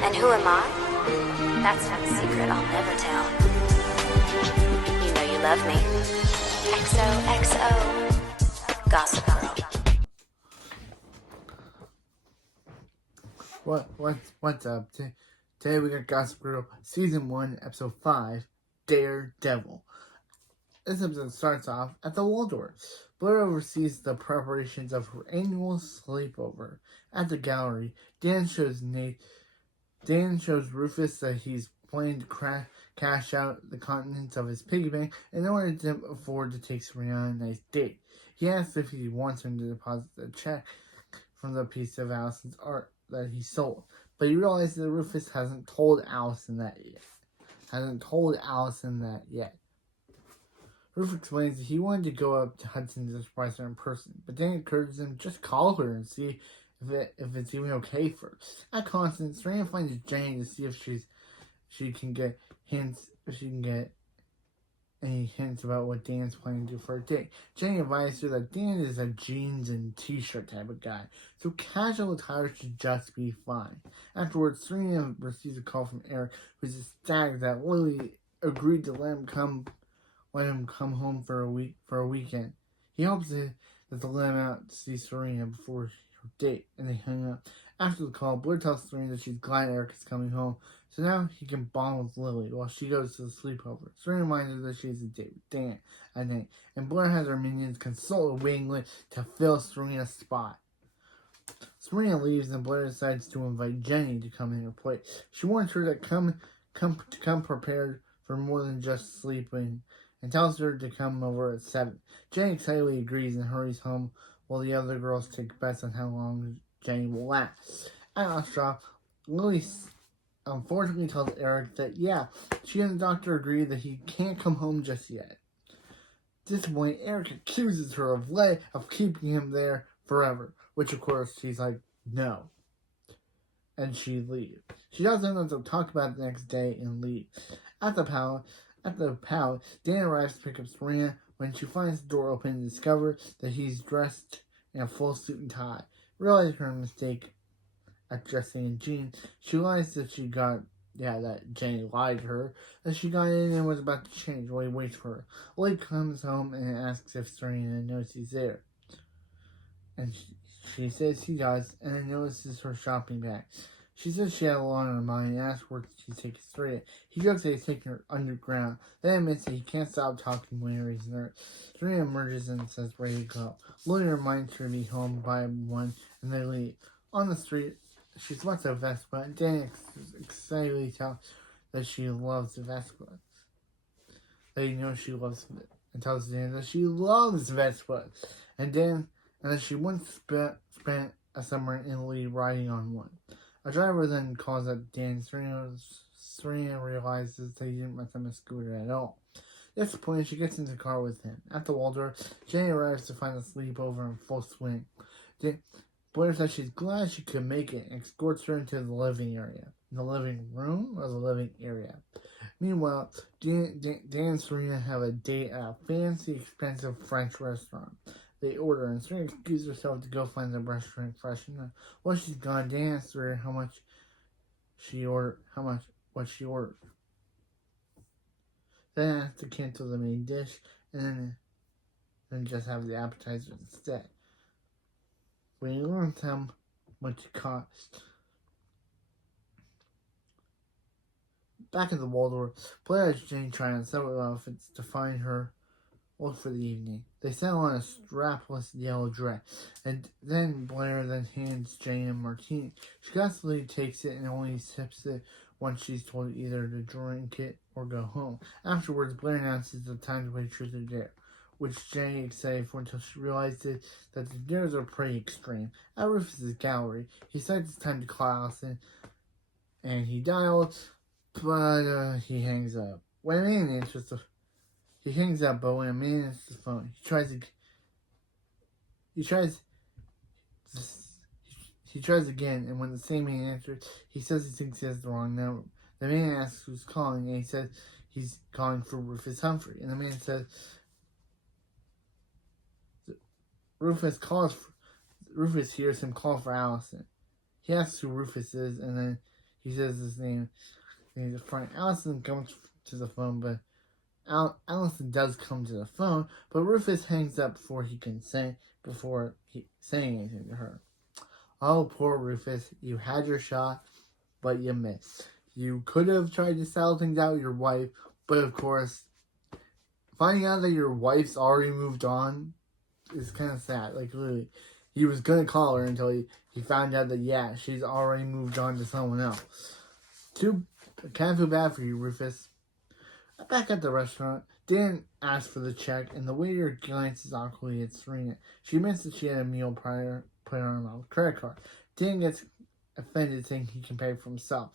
And who am I? That's not a secret I'll never tell. You know you love me. XOXO. Gossip Girl. What's up? Today we got Gossip Girl Season 1, Episode 5, Daredevil. This episode starts off at the Waldorf. Blair oversees the preparations of her annual sleepover. At the gallery, Dan shows Rufus that he's planning to cash out the contents of his piggy bank in order to afford to take Serena on a nice date. He asks if he wants him to deposit the check from the piece of Allison's art that he sold, but he realizes that Rufus hasn't told Allison that yet. Rufus explains that he wanted to go up to Hudson to surprise her in person, but then it occurs to him just call her and see if it's even okay first. At Constance, Serena finds Jane to see if she can get any hints about what Dan's planning to do for a date. Jane advises her that Dan is a jeans and t-shirt type of guy, so casual attire should just be fine. Afterwards, Serena receives a call from Eric, who's ecstatic that Lily agreed to let him come home for a weekend. He hopes that they'll let him out to see Serena before her date, and they hang up. After the call, Blair tells Serena that she's glad Eric is coming home, so now he can bond with Lily while she goes to the sleepover. Serena reminds her that she has a date with Dan at night, and Blair has her minions consult a waiting list to fill Serena's spot. Serena leaves, and Blair decides to invite Jenny to come in her place. She warns her that come prepared for more than just sleeping, and tells her to come over at 7. Jenny excitedly agrees and hurries home while the other girls take bets on how long Jenny will last. At Ostrov, Lily unfortunately tells Eric that, she and the doctor agree that he can't come home just yet. At this point, Eric accuses her of keeping him there forever, which of course she's like, no. And she leaves. She does end up to talk about it the next day and leave. At the palace, Dan arrives to pick up Serena. When she finds the door open and discovers that he's dressed in a full suit and tie. Realizing her mistake at dressing in jeans, she realizes that Jenny lied to her, that she got in and was about to change while he waits for her. Lloyd comes home and asks if Serena knows he's there. And she says he does, and then notices her shopping bag. She says she had a lot on her mind and asks where she's taking Serena. He jokes that he's taking her underground, then admits that he can't stop talking whenever he's there. Serena emerges and says, ready to go. Lloyd reminds her to be home by 1, and they leave. On the street, she spots a Vespa, and Danny excitedly tells that she loves the Vespa. And tells Dan that she loves Vespa. And that she once spent a summer in Italy riding on one. A driver then calls up Dan. Serena realizes that he didn't rent them a scooter at all. At this point, she gets into the car with him. At the Waldorf, Jenny arrives to find the sleepover in full swing. Blair says she's glad she could make it and escorts her into the living area. The living room or the living area. Meanwhile, Dan and Serena have a date at a fancy, expensive French restaurant. They order, and Serena excuses herself to go find the restaurant fresh enough. While she's gone, Dan asks her what she ordered. Then asks to cancel the main dish, and then just have the appetizer instead. When you learn how much it costs. Back at the Waldorf, Blair has Jane try on several outfits to find her look for the evening. They settle on a strapless yellow dress, and then Blair hands Jane a martini. She constantly takes it and only sips it once she's told either to drink it or go home. Afterwards, Blair announces the time to play Truth or Dare, which Jane is excited for until she realizes that the dares are pretty extreme. At Rufus's gallery, he decides it's time to call Allison, and he dials, but he hangs up. When a man answers he hangs up, but when a man answers the phone, he tries again, and when the same man answers, he says he thinks he has the wrong number. The man asks who's calling, and he says he's calling for Rufus Humphrey. And the man says Rufus hears him call for Allison. He asks who Rufus is, and then He says his name. And he's a friend. Allison comes to the phone, but Allison does come to the phone, but Rufus hangs up before he saying anything to her. Oh, poor Rufus, you had your shot, but you missed. You could have tried to settle things out with your wife, but of course, finding out that your wife's already moved on is kind of sad. Like, literally, he was going to call her until he found out that, yeah, she's already moved on to someone else. Kind of feel bad for you, Rufus. Back at the restaurant, Dan asks for the check, and the waiter glances awkwardly at Serena. She admits that she had a meal prior put on her credit card. Dan gets offended, saying he can pay for himself.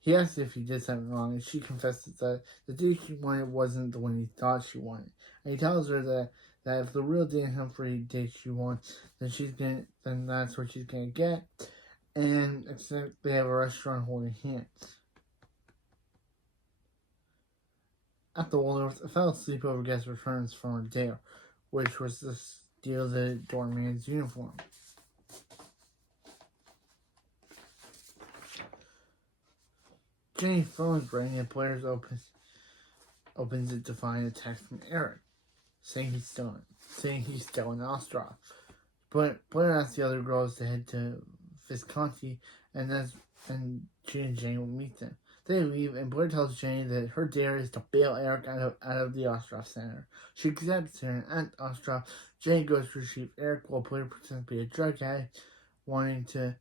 He asks if he did something wrong, and she confesses that the dish she wanted wasn't the one he thought she wanted. And he tells her that if the real Dan Humphrey dish she wants, then that's what she's gonna get. And except they have a restaurant holding hands. At the Waldorf, a fellow sleepover guest returns from her dare, which was to steal the doorman's uniform. Jenny's phone's ringing and Blairs opens it to find a text from Eric, saying he's still in Austria. But Blair asks the other girls to head to Visconti, and she and Jane will meet them. They leave, and Blair tells Jane that her dare is to bail Eric out of the Ostrov Center. She accepts her, and at Ostrov, Jane goes to retrieve Eric while Blair pretends to be a drug addict, wanting to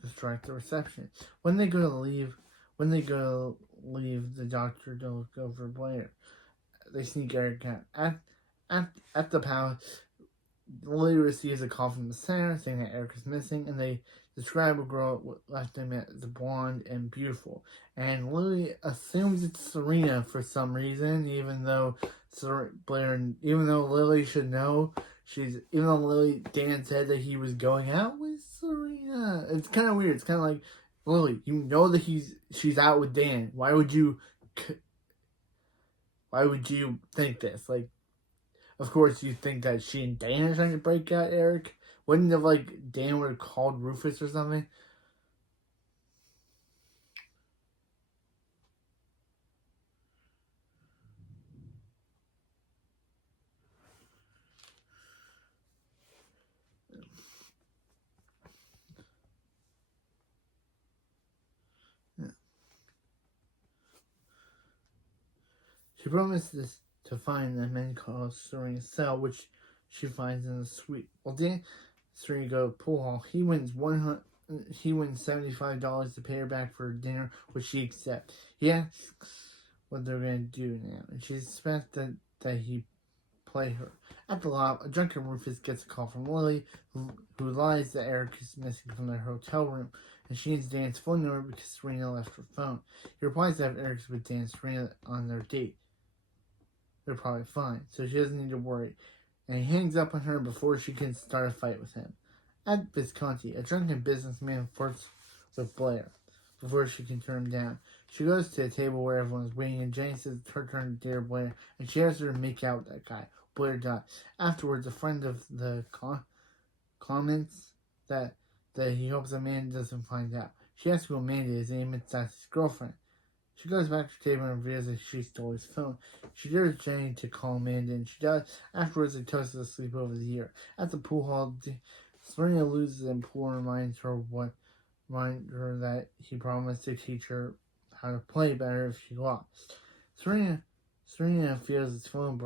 distract the reception. When they go to leave, the doctor to look over Blair. They sneak Eric out. At the palace, Lily receives a call from the center saying that Eric is missing, and they describe a girl left him as blonde and beautiful. And Lily assumes it's Serena for some reason, even though Lily should know. Dan said that he was going out with Serena. It's kind of weird. It's kind of like, Lily, you know that she's out with Dan. Why would you think this? Like, of course you think that she and Dan are trying to break out Eric. Wouldn't have, Dan would have called Rufus or something? Yeah. She promises to find the man called Serena's cell, which she finds in the suite. Well, Dan Serena go to pool hall. He wins $75 to pay her back for dinner, which she accepts. He asks what they're going to do now, and she suspects that he play her. At the loft, a drunken Rufus gets a call from Lily, who lies that Eric is missing from their hotel room, and she needs Dan's phone number because Serena left her phone. He replies that if Eric's with Dan and Serena on their date, they're probably fine, so she doesn't need to worry. And he hangs up on her before she can start a fight with him. At Visconti, a drunken businessman flirts with Blair before she can turn him down. She goes to a table where everyone's waiting, and Jane says it's her turn to dare Blair, and she asks her to make out with that guy. Blair does. Afterwards, a friend of the comments that he hopes Amanda doesn't find out. She asks who Amanda is, and admits that's his girlfriend. She goes back to the table and reveals that she stole his phone. She dares Jane to call Amanda, and she does. Afterwards, they toast the sleep over the year. At the pool hall, Serena loses, and Pool reminds her that he promised to teach her how to play better if she lost. Serena feels his phone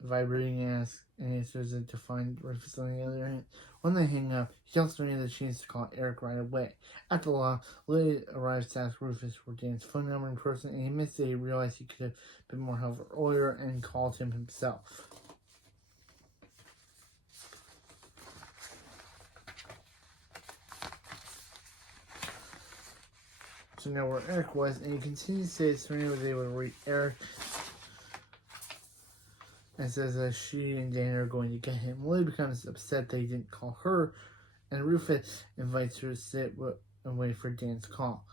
vibrating and answers it to find Rufus on the other end. When they hang up, he tells Serena that she needs to call Eric right away. At the law, Lily arrives to ask Rufus for Dan's phone number in person, and he admits that he realized he could have been more helpful earlier and called him himself. So now where Eric was, and he continues to say that Serena was able to reach Eric and says that she and Dan are going to get him. Lily becomes upset that he didn't call her, and Rufus invites her to sit and wait for Dan's call,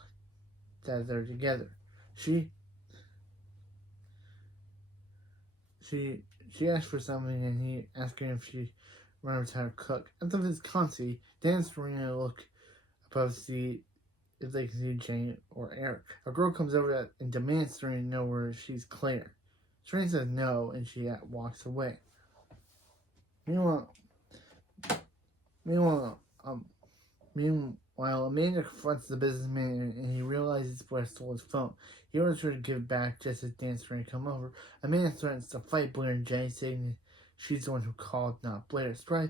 that they're together. She asked for something, and he asked her if she remembers how to cook. At the Visconti, Dan and Serena look above the if they can see Jane or Eric. A girl comes over and demands Serena know where she's Claire. Serena says no, and she walks away. Meanwhile, Meanwhile, Amanda confronts the businessman and he realizes Blair stole his phone. He orders her to give it back just as Dan and Serena come over. Amanda threatens to fight Blair and Jay, saying she's the one who called, not Blair. Surprise!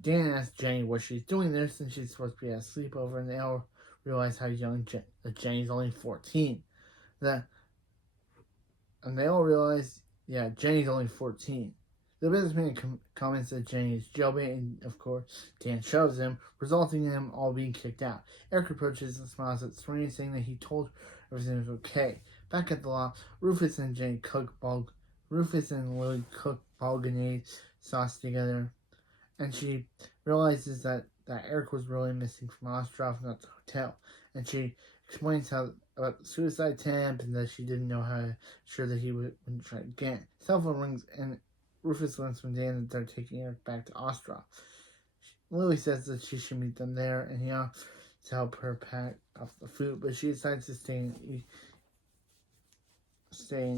Dan asks Jane what she's doing there since she's supposed to be at a sleepover, and they all realize how young Jane's only 14. And they all realize, Jane's only 14. The businessman comments that Jane is jailbait, and of course, Dan shoves him, resulting in them all being kicked out. Eric approaches and smiles at Serena, saying that he told her everything was okay. Back at the loft, Rufus and Lily cook bolognese sauce together, and she realizes that Eric was really missing from Ostrov, not the hotel. And she explains about the suicide attempt and that she didn't know how sure that he wouldn't try again. Cell phone rings and Rufus learns from Dan that they're taking Eric back to Ostrov. Lily says that she should meet them there, and he offers to help her pack up the food, but she decides to stay and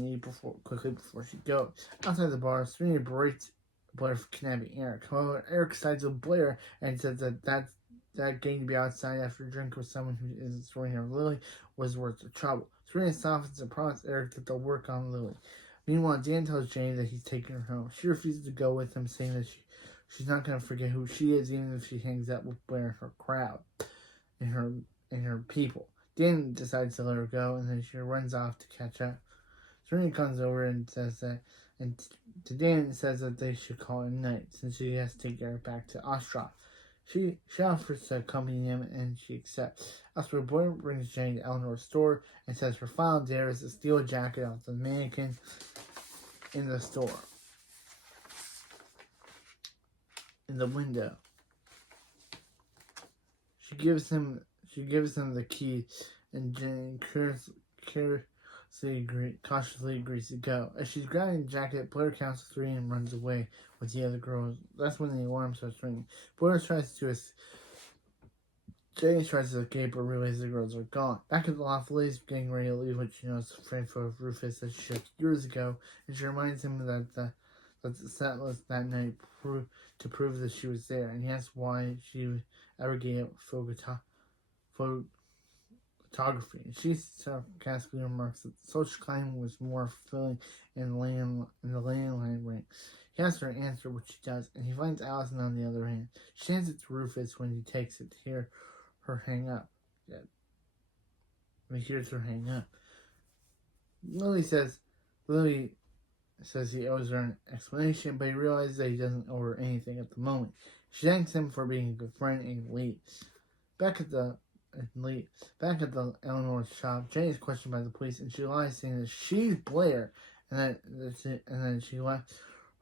eat quickly before she goes. Outside the bar, Serena berates Blair for kidnapping Eric. However, Eric sides with Blair and says that getting to be outside after a drink with someone who isn't Serena or Lily was worth the trouble. Serena softens and promises Eric that they'll work on Lily. Meanwhile, Dan tells Jane that he's taking her home. She refuses to go with him, saying that she's not going to forget who she is, even if she hangs out with Blair and her crowd and her people. Dan decides to let her go, and then she runs off to catch up. Serena comes over and says that, and to Dan says that they should call it a night, since she has to take Eric back to Ostrov. She offers to accompany him, and she accepts. Elsewhere, Blair brings Jane to Eleanor's store and says her final dare is to steal a jacket off the mannequin in the store. In the window. She gives him the key, and Jane cautiously agrees to go. As she's grabbing the jacket, Blair counts to 3 and runs away with the other girls. That's when the alarm starts ringing. Jane tries to escape, but realizes the girls are gone. Back at the loft, Lily's getting ready to leave, but she knows a friend of Rufus that she shipped years ago, and she reminds him that the set list that night to prove that she was there, and he asks why she ever gave up photography. And she sarcastically remarks that social climbing was more fulfilling in the landline ring. He asks her to answer, which she does, and he finds Allison on the other hand. She hands it to Rufus when he takes it to hear her hang up. When he hears her hang up. Lily says he owes her an explanation, but he realizes that he doesn't owe her anything at the moment. She thanks him for being a good friend and leaves. Back at the Eleanor's shop, Jane is questioned by the police, and she lies, saying that she's Blair, and then she left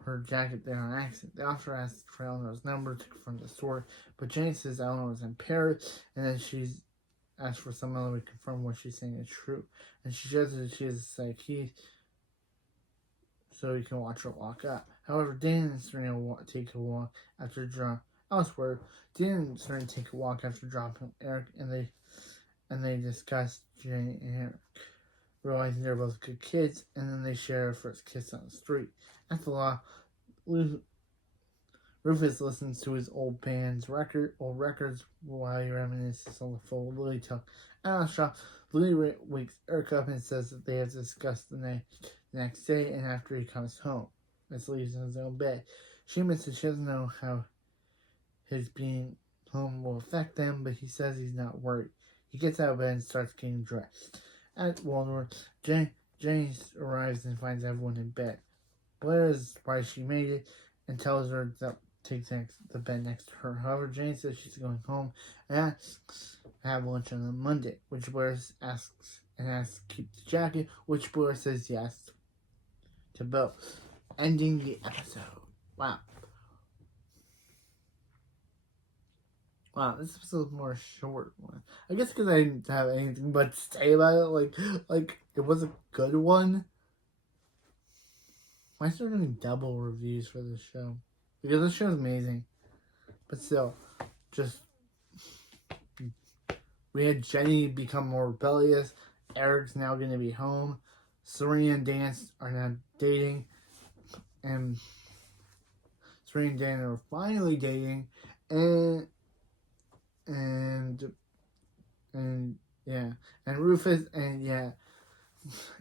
her jacket there on accident. The officer asks for Eleanor's number to confirm the story, but Jane says Eleanor is in Paris, and then she's asked for some other way to confirm what she's saying is true. And she shows that she has a psych key, so you can watch her walk up. However, Dan and Serena take a walk after dropping Eric, and they discuss Jane and Eric, realizing they're both good kids, and then they share their first kiss on the street. At the law, Rufus listens to his old records while he reminisces on the full Lily talk. At the shop, Lily wakes Eric up and says that they have to discuss the next day and after he comes home. Miss leaves in his own bed. She admits that she doesn't know how his being home will affect them, but he says he's not worried. He gets out of bed and starts getting dressed. At Waldorf, Jane arrives and finds everyone in bed. Blair is surprised she made it and tells her to take the bed next to her. However, Jane says she's going home and asks to have lunch on Monday, which Blair asks to keep the jacket, which Blair says yes to both. Ending the episode. Wow, this episode's more short one. I guess because I didn't have anything but to say about it. Like it was a good one. Why start doing double reviews for this show? Because this show is amazing. But still, just We had Jenny become more rebellious. Eric's now going to be home. Serena and Dan are now dating. And Serena and Dan are finally dating. And yeah. And Rufus and yeah.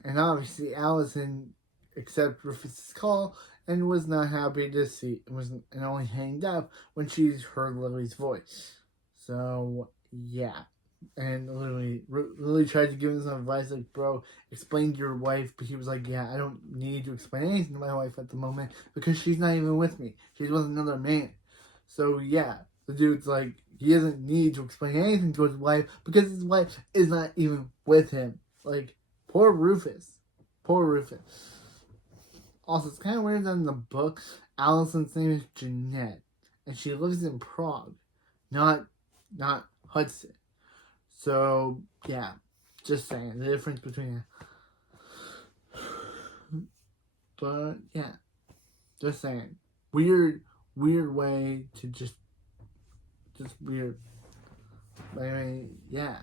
And obviously Allison accepted Rufus's call and was not happy to see and only hanged up when she heard Lily's voice. So yeah. And Lily tried to give him some advice, like, bro, explain to your wife. But he was like, yeah, I don't need to explain anything to my wife at the moment because she's not even with me. She's with another man. So yeah, the dude's like, he doesn't need to explain anything to his wife because his wife is not even with him. Like, poor Rufus. Poor Rufus. Also, it's kind of weird that in the book, Allison's name is Jeanette. And she lives in Prague. Not Hudson. So, yeah. Just saying. The difference between it. But, yeah. Just saying. Weird way to just weird. But anyway, yeah.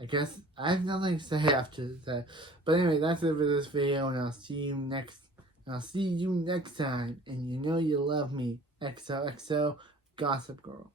I guess I have nothing to say after that. But anyway, that's it for this video, and I'll see you next time. And you know you love me. XOXO Gossip Girl.